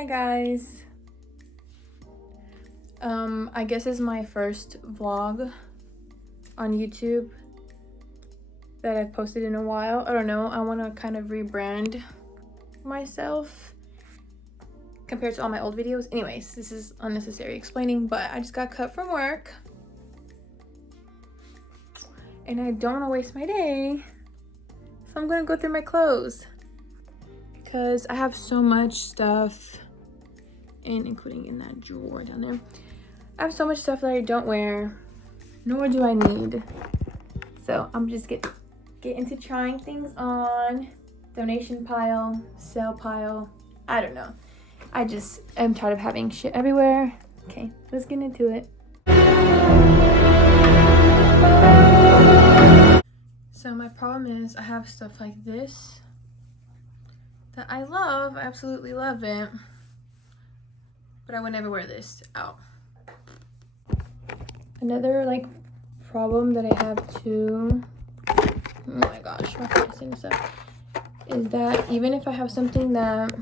Hey guys. I guess this is my first vlog on YouTube that I've posted in a while. I don't know, I want to kind of rebrand myself compared to all my old videos. Anyways, this is unnecessary explaining, but I just got cut from work and I don't want to waste my day, so I'm gonna go through my clothes because I have so much stuff, and including in that drawer down there, I have so much stuff that I don't wear, nor do I need. So I'm just get into trying things on. Donation pile, sale pile, I don't know. I just am tired of having shit everywhere. Okay, let's get into it. So my problem is I have stuff like this that I love, I absolutely love it, but I would never wear this out. Another like problem that I have too, oh my gosh, my phone is saying this up, is that even if I have something that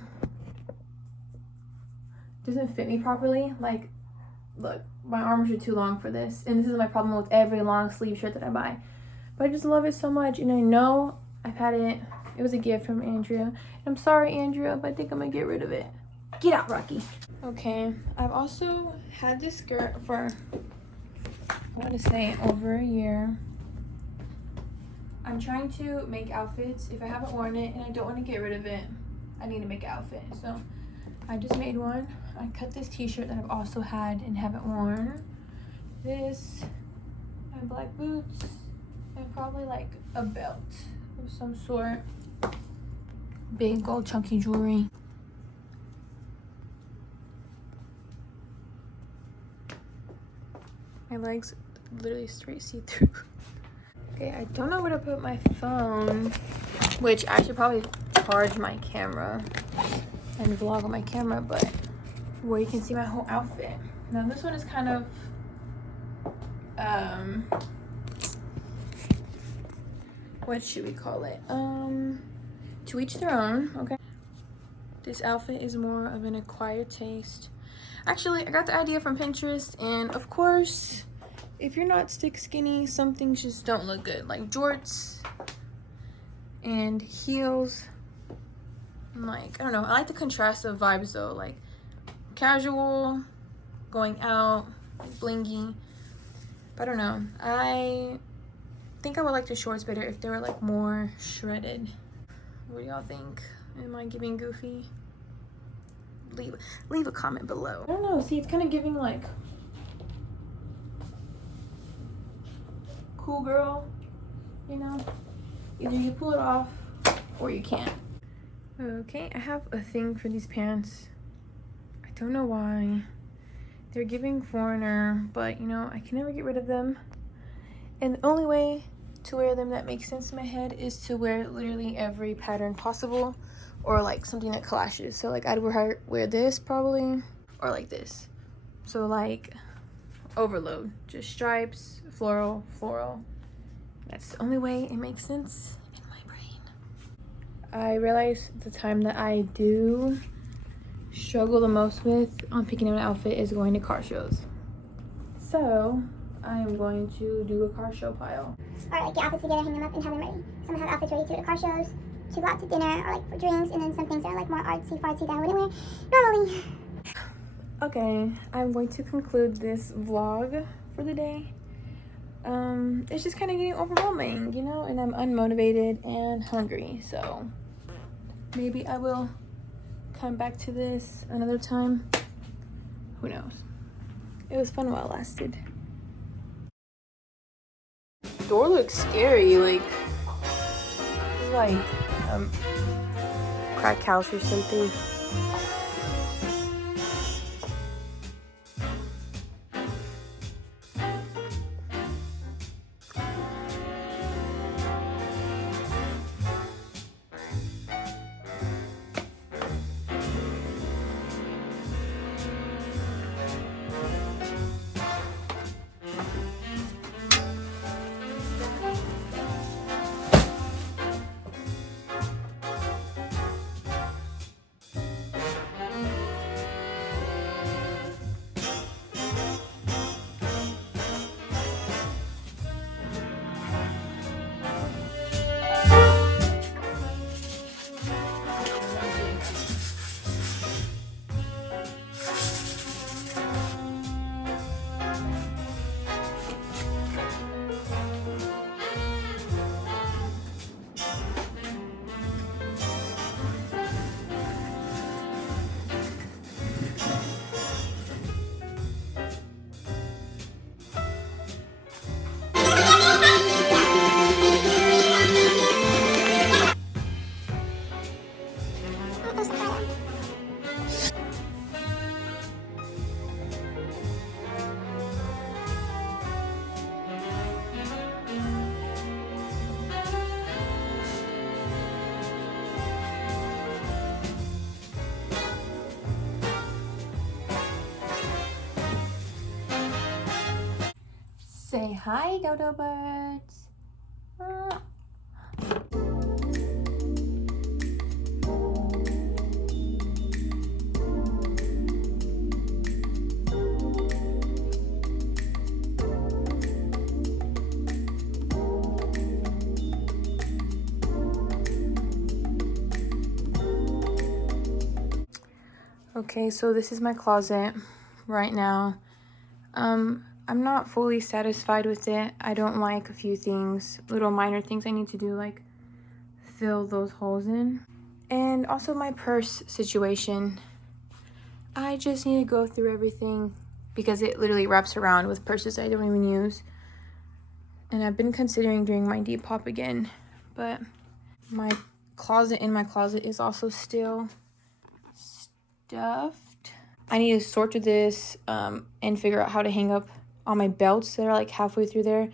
doesn't fit me properly, like look, my arms are too long for this, and this is my problem with every long sleeve shirt that I buy, but I just love it so much, and I know I've had it, it was a gift from Andrea. I'm sorry, Andrea, but I think I'm gonna get rid of it. Get out, Rocky. Okay, I've also had this skirt for, I want to say, over a year. I'm trying to make outfits. If I haven't worn it and I don't want to get rid of it, I need to make an outfit. So I just made one. I cut this t-shirt that I've also had and haven't worn. This, my black boots, and probably like a belt of some sort. Big gold chunky jewelry. My legs literally straight see-through. Okay, I don't know where to put my phone, which I should probably charge my camera and vlog on my camera, but where you can see my whole outfit. Now this one is kind of what should we call it? To each their own. Okay, this outfit is more of an acquired taste. Actually, I got the idea from Pinterest, and of course, if you're not stick skinny, some things just don't look good, like jorts and heels. I'm like, I don't know, I like the contrast of vibes though, like casual, going out, blingy. But I don't know, I think I would like the shorts better if they were like more shredded. What do y'all think? Am I giving goofy? Leave a comment below. I don't know, see, it's kind of giving like cool girl, you know? Either you pull it off or you can't. Okay, I have a thing for these pants. I don't know why. They're giving foreigner, but you know, I can never get rid of them. And the only way to wear them that makes sense in my head is to wear literally every pattern possible, or like something that clashes. So like I'd wear this probably, or like this. So like overload, just stripes, floral. That's the only way it makes sense in my brain. I realize the time that I do struggle the most with on picking out an outfit is going to car shows. So I am going to do a car show pile. Or like get outfits together, hang them up, and have them ready. Some have outfits ready to go to car shows, to go out to dinner, or like for drinks, and then some things that are like more artsy fartsy that I wouldn't wear normally. Okay, I'm going to conclude this vlog for the day. It's just kind of getting overwhelming, you know, and I'm unmotivated and hungry, so maybe I will come back to this another time. Who knows? It was fun while it lasted. Door looks scary, like it's like crack house or something. Say hi, dodo birds. Okay, so this is my closet right now. I'm not fully satisfied with it. I don't like a few things, little minor things I need to do, like fill those holes in. And also my purse situation. I just need to go through everything because it literally wraps around with purses I don't even use. And I've been considering doing my Depop again, but my closet is also still stuffed. I need to sort through this and figure out how to hang up all my belts that are like halfway through there. I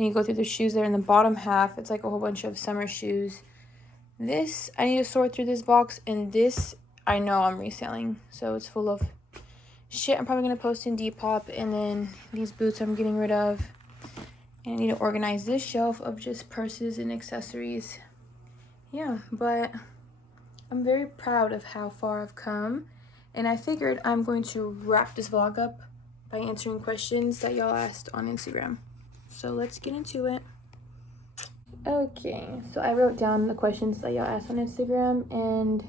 need to go through the shoes there in the bottom half. It's like a whole bunch of summer shoes. This, I need to sort through this box, and this, I know I'm reselling. So it's full of shit I'm probably going to post in Depop, and then these boots I'm getting rid of. And I need to organize this shelf of just purses and accessories. Yeah, but I'm very proud of how far I've come. And I figured I'm going to wrap this vlog up by answering questions that y'all asked on Instagram. So let's get into it. Okay, so I wrote down the questions that y'all asked on Instagram, and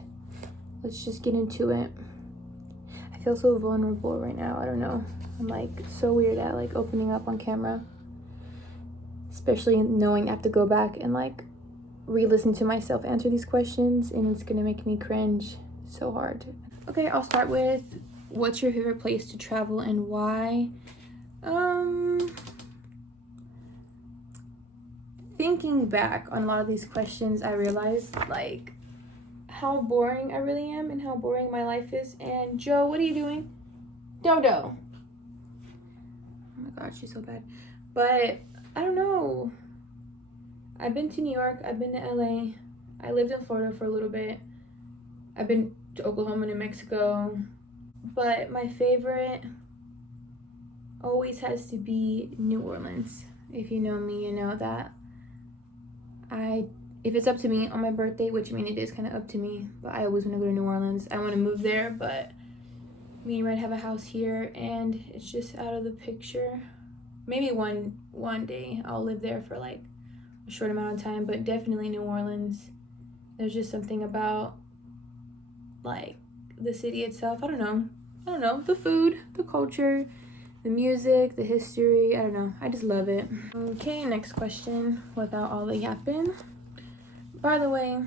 let's just get into it. I feel so vulnerable right now. I don't know. I'm like so weird at like opening up on camera. Especially knowing I have to go back and like re-listen to myself answer these questions, and it's gonna make me cringe so hard. Okay, I'll start with, what's your favorite place to travel and why? Thinking back on a lot of these questions, I realized like how boring I really am and how boring my life is. And Joe, what are you doing? Dodo. Oh my god, she's so bad. But I don't know. I've been to New York, I've been to LA, I lived in Florida for a little bit, I've been to Oklahoma, New Mexico, but my favorite always has to be New Orleans. If you know me, you know that if it's up to me on my birthday, which I mean it is kind of up to me, but I always want to go to New Orleans. I want to move there, but me and Red have a house here, and it's just out of the picture. Maybe one day I'll live there for like a short amount of time, but definitely New Orleans. There's just something about like the city itself. I don't know, the food, the culture, the music, the history. I don't know, I just love it. Okay, next question without all the yapping. By the way,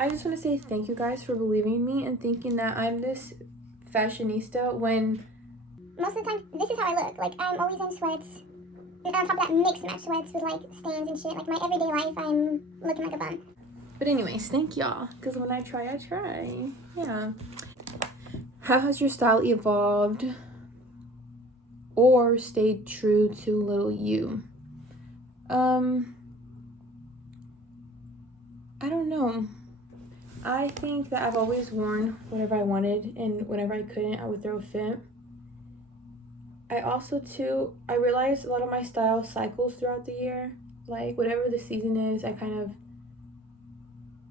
I just want to say thank you guys for believing in me and thinking that I'm this fashionista when most of the time, this is how I look. Like, I'm always in sweats. And on top of that, mixed match sweats with like stains and shit. Like, my everyday life, I'm looking like a bum. But anyways, thank y'all, because when I try, I try. Yeah. How has your style evolved or stayed true to little you? I don't know. I think that I've always worn whatever I wanted, and whenever I couldn't, I would throw a fit. I also, too, I realized a lot of my style cycles throughout the year. Like, whatever the season is, I kind of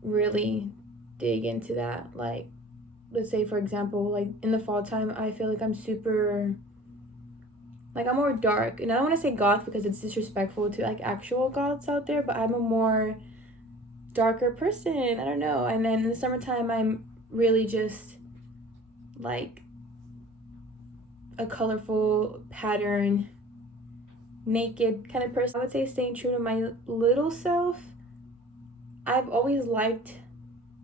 really dig into that. Like, let's say, for example, like, in the fall time, I feel like I'm super, like, I'm more dark. And I don't want to say goth because it's disrespectful to, like, actual goths out there, but I'm a more darker person. I don't know. And then in the summertime, I'm really just, like, a colorful pattern, naked kind of person. I would say staying true to my little self. I've always liked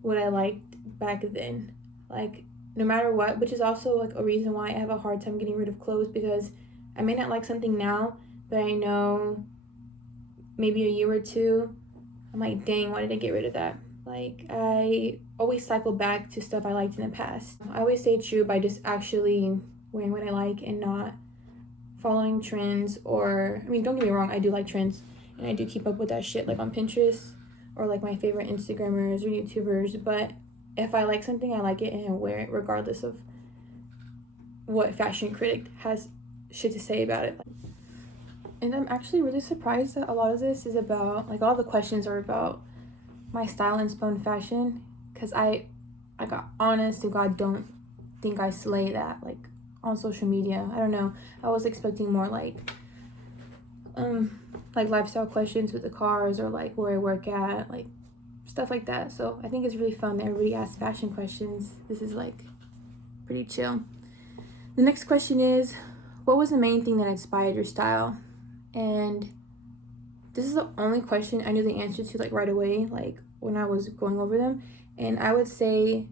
what I liked back then, like no matter what, which is also like a reason why I have a hard time getting rid of clothes, because I may not like something now, but I know maybe a year or two I'm like, dang, why did I get rid of that? Like, I always cycle back to stuff I liked in the past. I always stay true by just actually wearing what I like and not following trends. Or, I mean, don't get me wrong, I do like trends and I do keep up with that shit like on Pinterest or like my favorite Instagrammers or YouTubers, but if I like something, I like it and I wear it regardless of what fashion critic has shit to say about it. And I'm actually really surprised that a lot of this is about, like, all the questions are about my style and spun fashion, because I got honest to God don't think I slay that, like, on social media. I don't know. I was expecting more like lifestyle questions with the cars, or like where I work at, like stuff like that. So I think it's really fun that everybody asks fashion questions. This is like pretty chill. The next question is, what was the main thing that inspired your style? And this is the only question I knew the answer to, like, right away, like when I was going over them. And I would say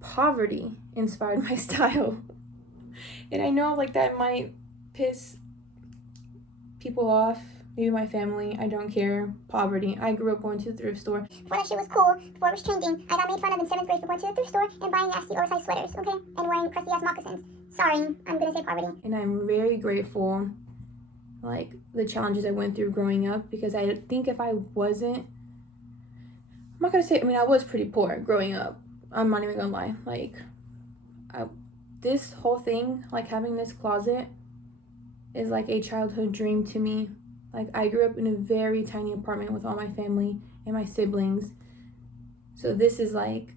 poverty inspired my style. And I know, like, that might piss people off, maybe my family. I don't care. Poverty. I grew up going to the thrift store. Before that shit was cool, before it was trending, I got made fun of in 7th grade for going to the thrift store and buying nasty oversized sweaters, okay? And wearing crusty ass moccasins. Sorry, I'm gonna say poverty. And I'm very grateful, like, the challenges I went through growing up, because I think if I wasn't, I'm not gonna say, I mean, I was pretty poor growing up. I'm not even gonna lie. Like, this whole thing, like having this closet, is like a childhood dream to me. Like, I grew up in a very tiny apartment with all my family and my siblings. So this is like,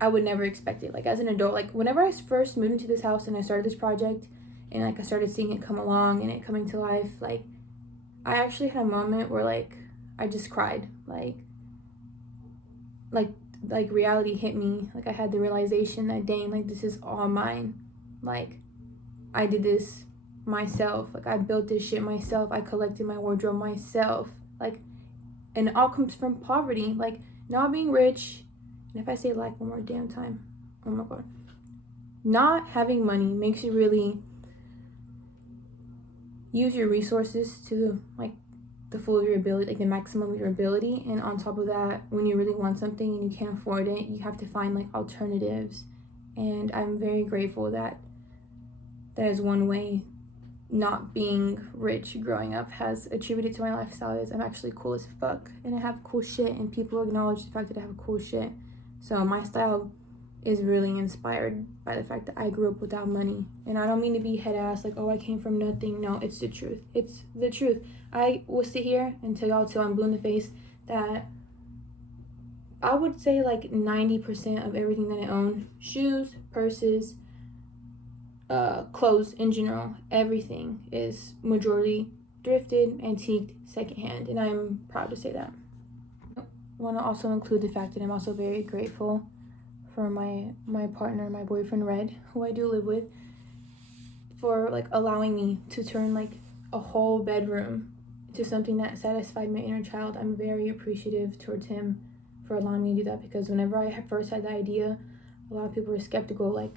I would never expect it. Like, as an adult, like whenever I first moved into this house and I started this project, and like I started seeing it come along and it coming to life, like I actually had a moment where like I just cried. Like reality hit me. Like, I had the realization that, dang, like, this is all mine. Like, I did this myself. Like, I built this shit myself. I collected my wardrobe myself. Like, and it all comes from poverty. Like, not being rich. And if I say like one more damn time, oh my God, not having money makes you really use your resources to like the full of your ability, like the maximum of your ability. And on top of that, when you really want something and you can't afford it, you have to find like alternatives. And I'm very grateful that that is one way not being rich growing up has attributed to my lifestyle, is I'm actually cool as fuck and I have cool shit, and people acknowledge the fact that I have cool shit. So my style is really inspired by the fact that I grew up without money. And I don't mean to be head ass, like, oh, I came from nothing. No, it's the truth. It's the truth. I will sit here and tell y'all till I'm blue in the face that I would say like 90% of everything that I own, shoes, purses, clothes in general, everything is majority thrifted, antiqued, secondhand, and I'm proud to say that. I want to also include the fact that I'm also very grateful for my partner, my boyfriend Red, who I do live with, for like allowing me to turn like a whole bedroom to something that satisfied my inner child. I'm very appreciative towards him for allowing me to do that, because whenever I first had the idea, a lot of people were skeptical, like,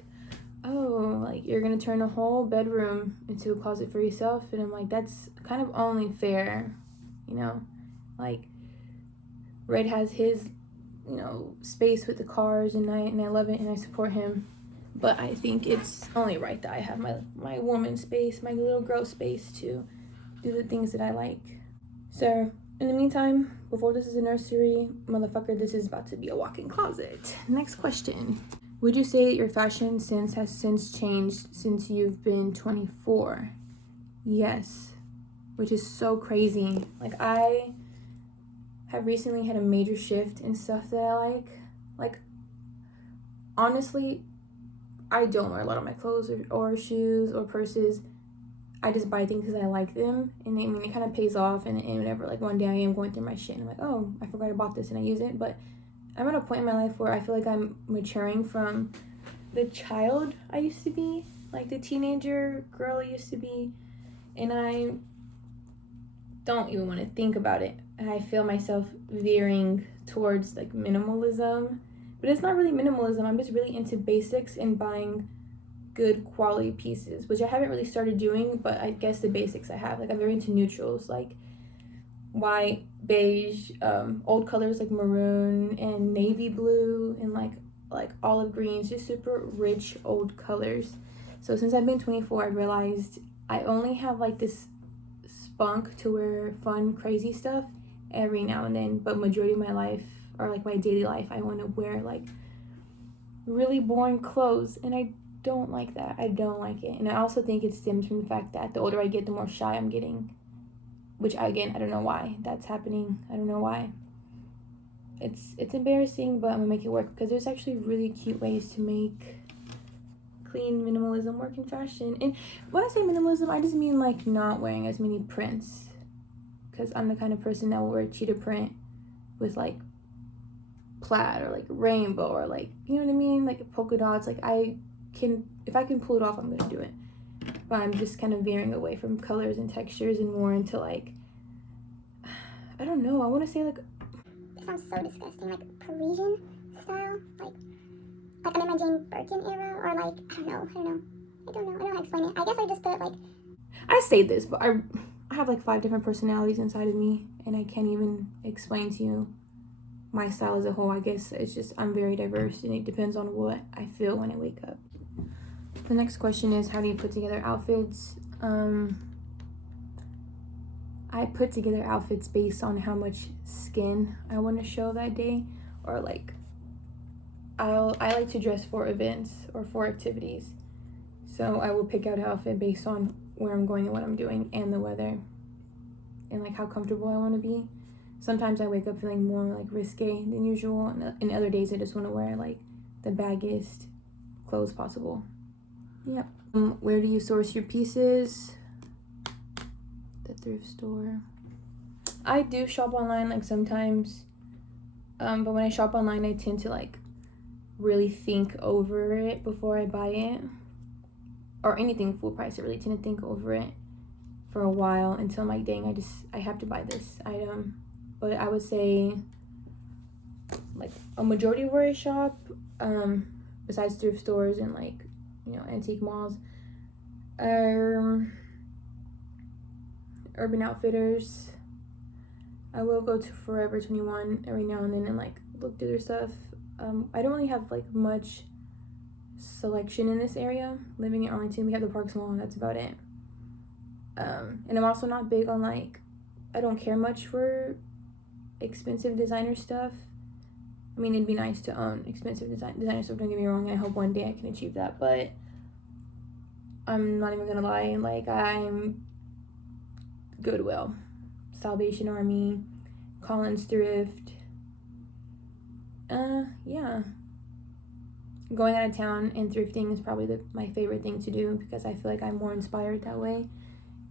oh, like, you're gonna turn a whole bedroom into a closet for yourself. And I'm like, that's kind of only fair, you know? Like, Red has his, you know, space with the cars, and I love it and I support him. But I think it's only right that I have my woman space, my little girl space, to do the things that I like. So in the meantime, before this is a nursery, motherfucker, this is about to be a walk-in closet. Next question. Would you say your fashion sense has since changed since you've been 24? Yes, which is so crazy. Like, I have recently had a major shift in stuff that I like. Like, honestly, I don't wear a lot of my clothes or shoes or purses. I just buy things because I like them, and I mean, it kind of pays off. And whenever, like, one day I am going through my shit and I'm like, oh, I forgot I bought this, and I use it. But I'm at a point in my life where I feel like I'm maturing from the child I used to be, like the teenager girl I used to be, and I don't even want to think about it. I feel myself veering towards like minimalism, but it's not really minimalism. I'm just really into basics and buying good quality pieces, which I haven't really started doing, but I guess the basics I have. Like, I'm very into neutrals, like white, beige, old colors like maroon and navy blue, and like olive greens, just super rich old colors. So since I've been 24, I realized I only have like this spunk to wear fun, crazy stuff every now and then, but majority of my life, or like my daily life, I want to wear like really boring clothes, and I don't like that. I don't like it. And I also think it stems from the fact that the older I get, the more shy I'm getting. Which, again, I don't know why that's happening. I don't know why. It's embarrassing, but I'm gonna make it work because there's actually really cute ways to make clean minimalism work in fashion. And when I say minimalism, I just mean like not wearing as many prints, because I'm the kind of person that will wear cheetah print with like plaid or like rainbow or like, you know what I mean, like polka dots. Like if I can pull it off, I'm gonna do it. But I'm just kind of veering away from colors and textures and more into like, I don't know, I want to say like, it sounds so disgusting, like Parisian style, like I'm in my Jane Birkin era, or like I don't know how to explain it. I guess I just put it like, I say this, but I have like 5 different personalities inside of me, and I can't even explain to you my style as a whole. I guess it's just I'm very diverse, and it depends on what I feel when I wake up. The next question is, how do you put together outfits? I put together outfits based on how much skin I want to show that day, or like I like to dress for events or for activities. So I will pick out an outfit based on where I'm going and what I'm doing and the weather and like how comfortable I want to be. Sometimes I wake up feeling more like risque than usual, and other days I just want to wear like the baggiest clothes possible. Yep. Where do you source your pieces? The thrift store. I do shop online like sometimes, but when I shop online I tend to like really think over it before I buy it, or anything full price. I really tend to think over it for a while until I'm like, dang, I have to buy this item. But I would say like a majority of where I shop, besides thrift stores and like, you know, antique malls, Urban Outfitters. I will go to Forever 21 every now and then and like look through their stuff. I don't really have like much selection in this area. Living in Arlington, we have the Parks Mall, and that's about it. And I'm also not big on like, I don't care much for expensive designer stuff. I mean, it'd be nice to own expensive designer stuff, don't get me wrong, and I hope one day I can achieve that, but I'm not even gonna lie, like I'm Goodwill, Salvation Army, Collins Thrift. Yeah. Going out of town and thrifting is probably my favorite thing to do, because I feel like I'm more inspired that way.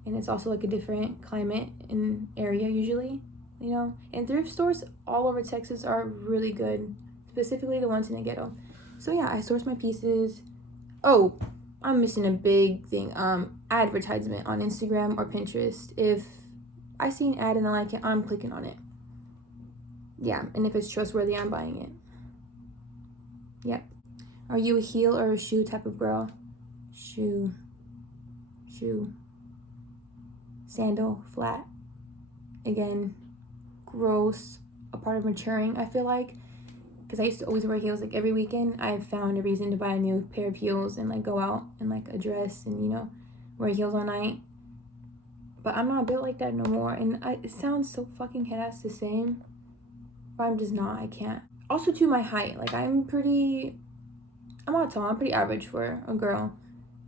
And it's also like a different climate and area usually, you know. And thrift stores all over Texas are really good, specifically the ones in the ghetto. So yeah, I source my pieces. Oh, I'm missing a big thing. Advertisement on Instagram or Pinterest. If I see an ad and I like it, I'm clicking on it. Yeah, and if it's trustworthy, I'm buying it. Yep. Are you a heel or a shoe type of girl? Shoe. Sandal, flat. Again, gross. A part of maturing, I feel like. Because I used to always wear heels like every weekend. I've found a reason to buy a new pair of heels and like go out in like a dress and, you know, wear heels all night. But I'm not built like that no more. And it sounds so fucking head-ass to say, but I'm just not. I can't. Also, to my height. Like, I'm not tall. I'm pretty average for a girl.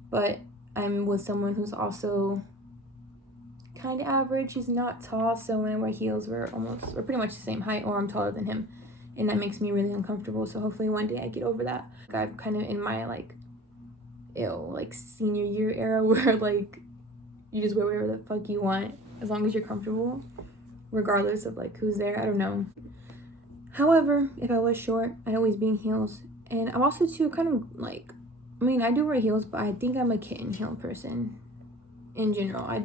But I'm with someone who's also kind of average. He's not tall. So when I wear heels, we're pretty much the same height, or I'm taller than him. And that makes me really uncomfortable. So hopefully one day I get over that. I'm kind of in my, like, senior year era where, like, you just wear whatever the fuck you want as long as you're comfortable, regardless of, like, who's there. I don't know. However, if I was short, I'd always be in heels. And I'm also, too, kind of, like, I mean, I do wear heels, but I think I'm a kitten heel person in general. I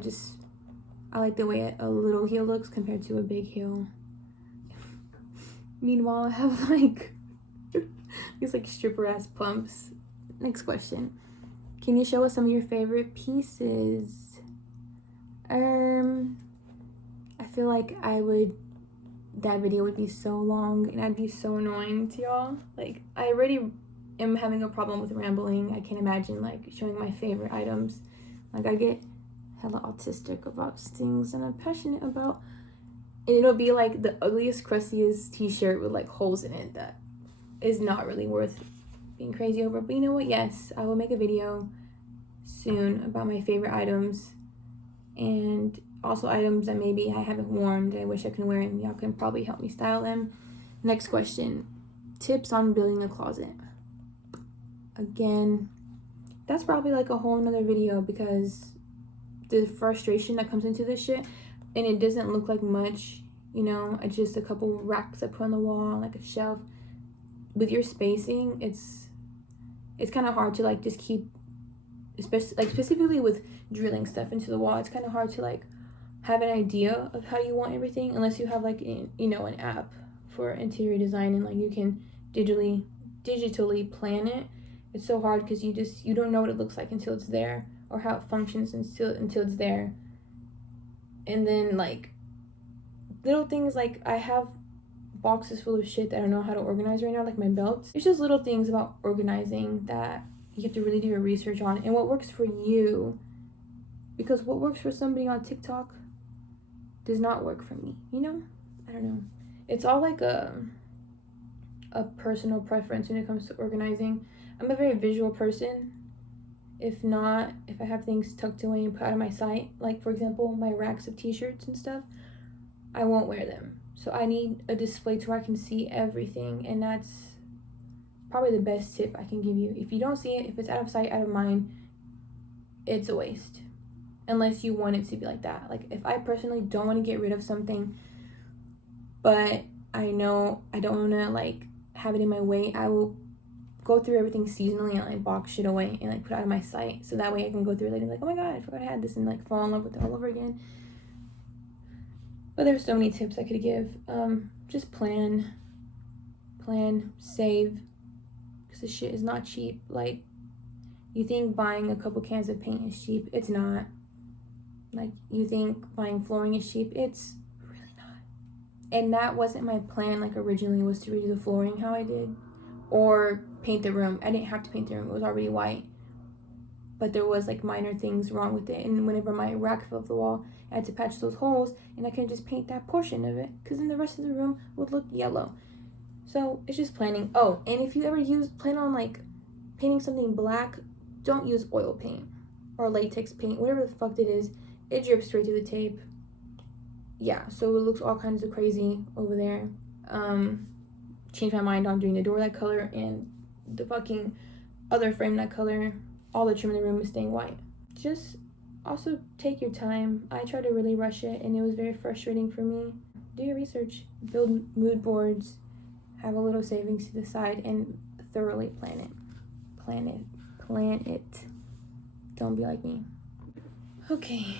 like the way a little heel looks compared to a big heel. Meanwhile, I have, like, these, like, stripper-ass pumps. Next question. Can you show us some of your favorite pieces? I feel like that video would be so long, and I'd be so annoying to y'all. Like, I already am having a problem with rambling. I can't imagine, like, showing my favorite items. Like, I get hella autistic about things that I'm passionate about. And it'll be like the ugliest, crustiest t-shirt with like holes in it that is not really worth being crazy over. But you know what? Yes, I will make a video soon about my favorite items, and also items that maybe I haven't worn that I wish I could wear, and y'all can probably help me style them. Next question, tips on building a closet. Again, that's probably like a whole nother video, because the frustration that comes into this shit, and it doesn't look like much, you know, it's just a couple racks I put on the wall, like a shelf. With your spacing, it's kind of hard to like just keep, especially like specifically with drilling stuff into the wall, it's kind of hard to like have an idea of how you want everything unless you have like an app for interior design, and like you can digitally plan it. It's so hard because you don't know what it looks like until it's there, or how it functions until it's there. And then like little things, like I have boxes full of shit that I don't know how to organize right now, like my belts. It's just little things about organizing that you have to really do your research on, and what works for you, because what works for somebody on TikTok does not work for me, you know? I don't know. It's all like a personal preference when it comes to organizing. I'm a very visual person. If I have things tucked away and put out of my sight, like for example, my racks of t-shirts and stuff, I won't wear them. So I need a display to where I can see everything, and that's probably the best tip I can give you. If you don't see it, if it's out of sight, out of mind, it's a waste. Unless you want it to be like that. Like if I personally don't want to get rid of something, but I know I don't want to like have it in my way, I will go through everything seasonally and like box shit away and like put it out of my sight, so that way I can go through it later and be like, oh my god, I forgot I had this, and like fall in love with it all over again. But there's so many tips I could give. Just plan, save, because this shit is not cheap. Like, you think buying a couple cans of paint is cheap? It's not. Like, you think buying flooring is cheap? It's really not. And that wasn't my plan, like, originally, was to redo the flooring how I did, or paint the room. I didn't have to paint the room, it was already white. But there was like minor things wrong with it, and whenever my rack fell off the wall, I had to patch those holes, and I couldn't just paint that portion of it, because then the rest of the room would look yellow. So it's just planning. Oh, and if you ever plan on like painting something black, don't use oil paint or latex paint, whatever the fuck it is. It drips straight to the tape. Yeah, so it looks all kinds of crazy over there. Changed my mind on doing the door that color, and the fucking other frame that color. All the trim in the room is staying white. Just also take your time. I tried to really rush it, and it was very frustrating for me. Do your research, build mood boards, have a little savings to the side, and thoroughly plan it. Don't be like me. Okay,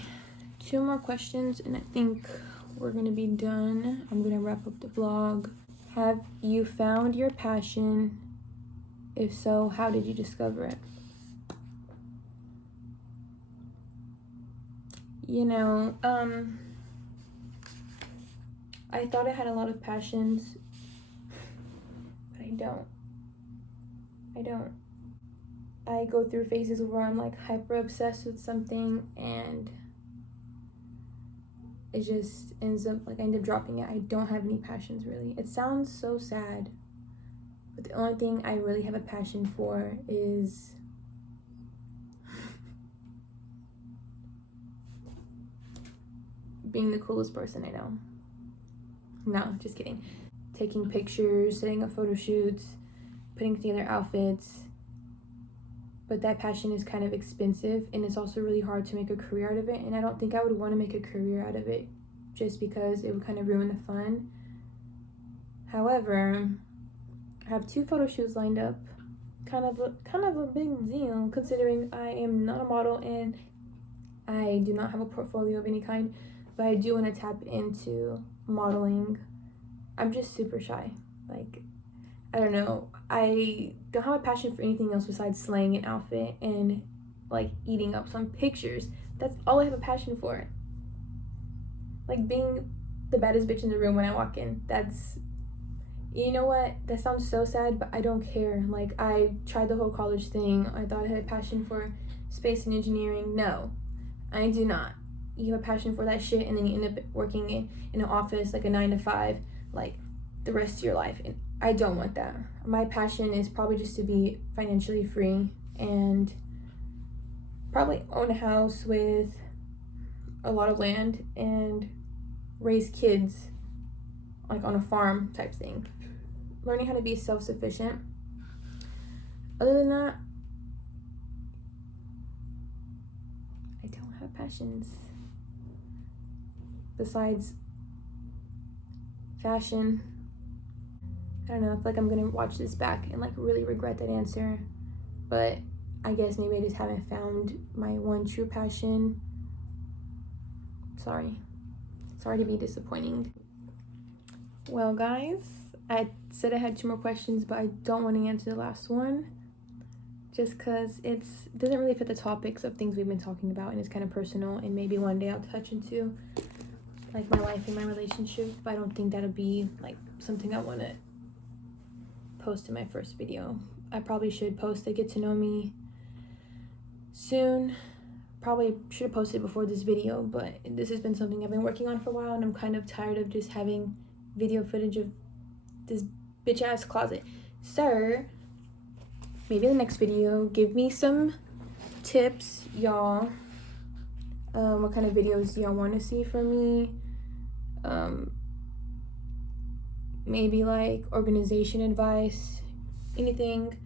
2 more questions, and I think we're gonna be done. I'm gonna wrap up the vlog. Have you found your passion? If so, how did you discover it? You know, I thought I had a lot of passions, but I don't. I go through phases where I'm like hyper obsessed with something, and it just ends up like I end up dropping it. I don't have any passions really. It sounds so sad, but the only thing I really have a passion for is being the coolest person I know. No, just kidding. Taking pictures, setting up photo shoots, putting together outfits. But that passion is kind of expensive, and it's also really hard to make a career out of it, and I don't think I would want to make a career out of it just because it would kind of ruin the fun. However, I have 2 photo shoots lined up. Kind of a big deal, considering I am not a model and I do not have a portfolio of any kind, but I do want to tap into modeling. I'm just super shy. Like, I don't know. I don't have a passion for anything else besides slaying an outfit and like eating up some pictures. That's all I have a passion for. Like being the baddest bitch in the room when I walk in. That's, you know what? That sounds so sad, but I don't care. Like, I tried the whole college thing. I thought I had a passion for space and engineering. No, I do not. You have a passion for that shit, and then you end up working in an office, like a 9 to 5, like the rest of your life. And I don't want that. my passion is probably just to be financially free and probably own a house with a lot of land and raise kids like on a farm type thing. Learning how to be self-sufficient. Other than that, I don't have passions besides fashion. I don't know, I feel like I'm gonna watch this back and like really regret that answer, but I guess maybe I just haven't found my one true passion. Sorry to be disappointing. Well guys, I said I had 2 more questions, but I don't want to answer the last one just because it doesn't really fit the topics of things we've been talking about, and it's kind of personal, and maybe one day I'll touch into like my life and my relationship, but I don't think that'll be like something I want to post in my first video. I probably should post a get to know me soon. Probably should have posted before this video, but this has been something I've been working on for a while, and I'm kind of tired of just having video footage of this bitch ass closet. So maybe in the next video, give me some tips, y'all. What kind of videos do y'all want to see from me? Maybe like organization advice, anything,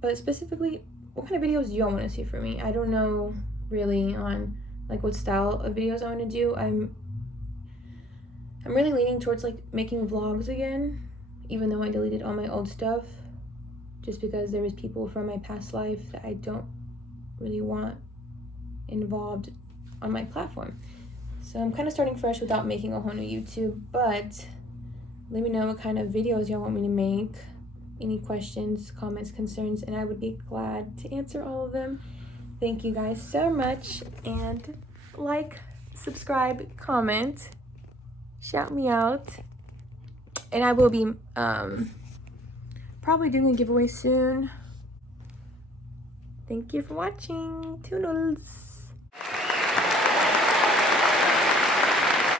but specifically, what kind of videos do y'all want to see from me? I don't know really on like what style of videos I want to do. I'm really leaning towards like making vlogs again, even though I deleted all my old stuff just because there was people from my past life that I don't really want involved on my platform. So I'm kind of starting fresh without making a whole new YouTube, but let me know what kind of videos y'all want me to make. Any questions, comments, concerns, and I would be glad to answer all of them. Thank you guys so much, and like, subscribe, comment, shout me out, and I will be probably doing a giveaway soon. Thank you for watching. Toodles.